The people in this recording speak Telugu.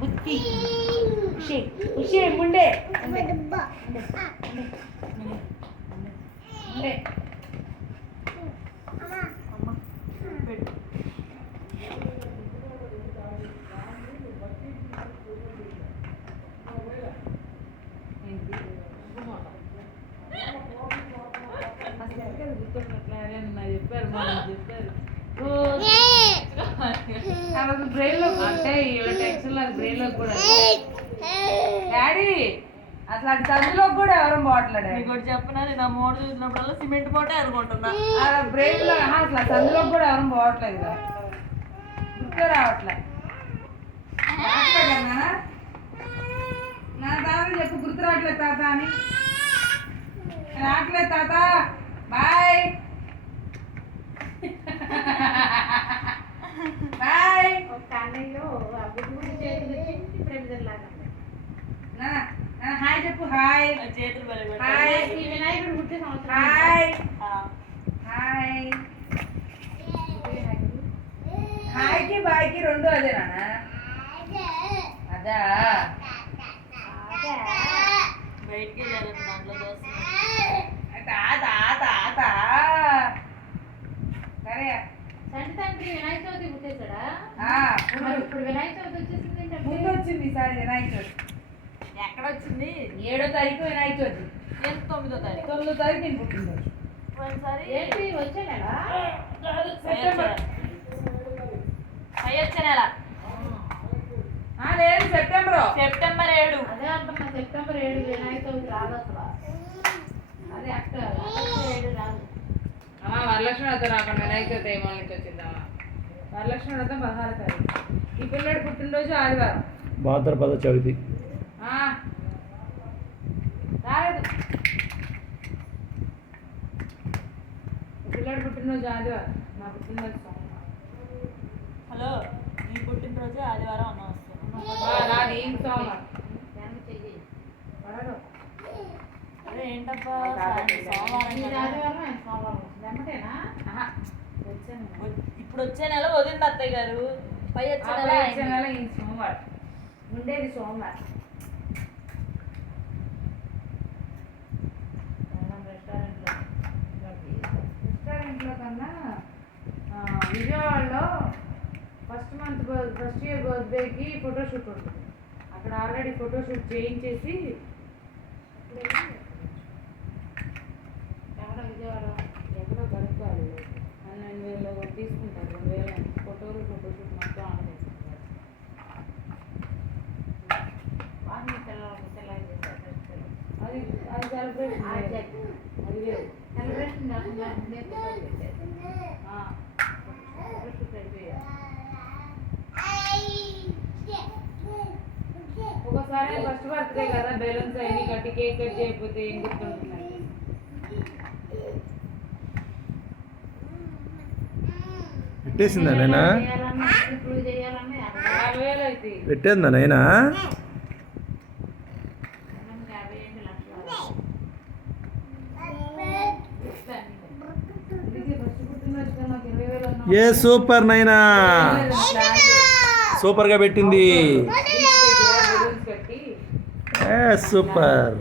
బుద్ధి ఉషే ఉషే ముండే ఉండే చెప్పారు బ్రెయిన్ లో అంటే వీళ్ళ టెన్షన్ అది బ్రెయిన్ లో కూడా డాడీ అసలు అది చదువులోకి కూడా ఎవరు పోవట్లేడు. ఇంకోటి చెప్పనా, నేను ఆ మోడల్ చూసినప్పుడల్లా సిమెంట్ మోటే అనుకుంటున్నా. బ్రెయిన్ లో అసలు చదువులోకి కూడా ఎవరు పోవట్లేదు కదా, గుర్తు రావట్లేదు. నా తాత చెప్పు గుర్తు రావట్లేదు తాత అని. రావట్లేదు తాత బాయ్ బాయ్. హాయ్ చెప్పు హాయ్. చేతులు హాయ్ హాయ్ హాయ్. హాయ్కి బాయ్కి రెండు అదే నాన్న. అదా బయటికి వెళ్ళారు దాంట్లో సరే వినాయక చవితి పుట్టేశాడా? ఇప్పుడు వినాయక చవితి వచ్చేసింది. ముందు వచ్చింది ఈసారి వినాయక చవితి. ఎక్కడ వచ్చింది? 7వ తారీఖు వినాయక చవితి. 9వ తారీఖు. 9వ తారీఖు నేను పుట్టినరోజు. ఏంటి వచ్చే నెల? సెప్టెంబర్. వచ్చే నెల లేదు సెప్టెంబర్. సెప్టెంబర్ 7. అదే అంటున్నా, సెప్టెంబర్ 7 వినాయక చవితి రాదు అసలు. అదే అక్టోబర్ 7 రాదు. వరలక్ష్మి వ్రతం రాకుండా వినాయక చవితి ఏమో నుంచి వచ్చిందమ్మా. వరలక్ష్మి వ్రతం 16వ తారీఖు. ఈ పిల్లడి పుట్టినరోజు ఆదివారం. భాద్రపద చవితి రాలేదు. పిల్లడి పుట్టినరోజు ఆదివారం, నా పుట్టినరోజు సోమవారం. హలో, నీ పుట్టినరోజు ఆదివారం అన్న వస్తుంది. నాది సోమవారం. అరే ఏంటబ్బా సోమవారం కదా. ఇప్పుడు వచ్చే నెల వదిలింది అత్తయ్య గారు. పై వచ్చే నెల ఈ సోమవారం ఉండేది సోమవారం. రెస్టారెంట్లో కన్నా విజయవాడలో ఫస్ట్ ఇయర్ బర్త్డేకి ఫోటోషూట్ ఉంటుంది. అక్కడ ఆల్రెడీ ఫోటోషూట్ చేయించేసి ఎక్కడ విజయవాడ ఎక్కడో కనుక్కోవాలి. 12,000 తీసుకుంటారు. 2,000 ఫోటోలు ఫోటోషూట్ మొత్తం ఆర్డర్ చేసుకుంటారు. వారిని పిల్లలు చేస్తారు. అది అది సెలబ్రేషన్ అది వేరు. సెలబ్రేషన్ కాకుండా ముందే ఫోటోలు పెట్టారు. ఫోటోషూట్ అయిపోయారు. ఒకసారి ఫస్ట్ బర్త్డే కదా, బెలూన్స్ అన్ని కట్టి కేక్ కట్ చేయకపోతే ఏం గుర్తుంటుంది? పెట్టేసిందా నైనా? 40,000 అయితే పెట్టేందా నైనా? ఏ సూపర్ నైనా, సూపర్గా పెట్టింది. ఏ సూపర్.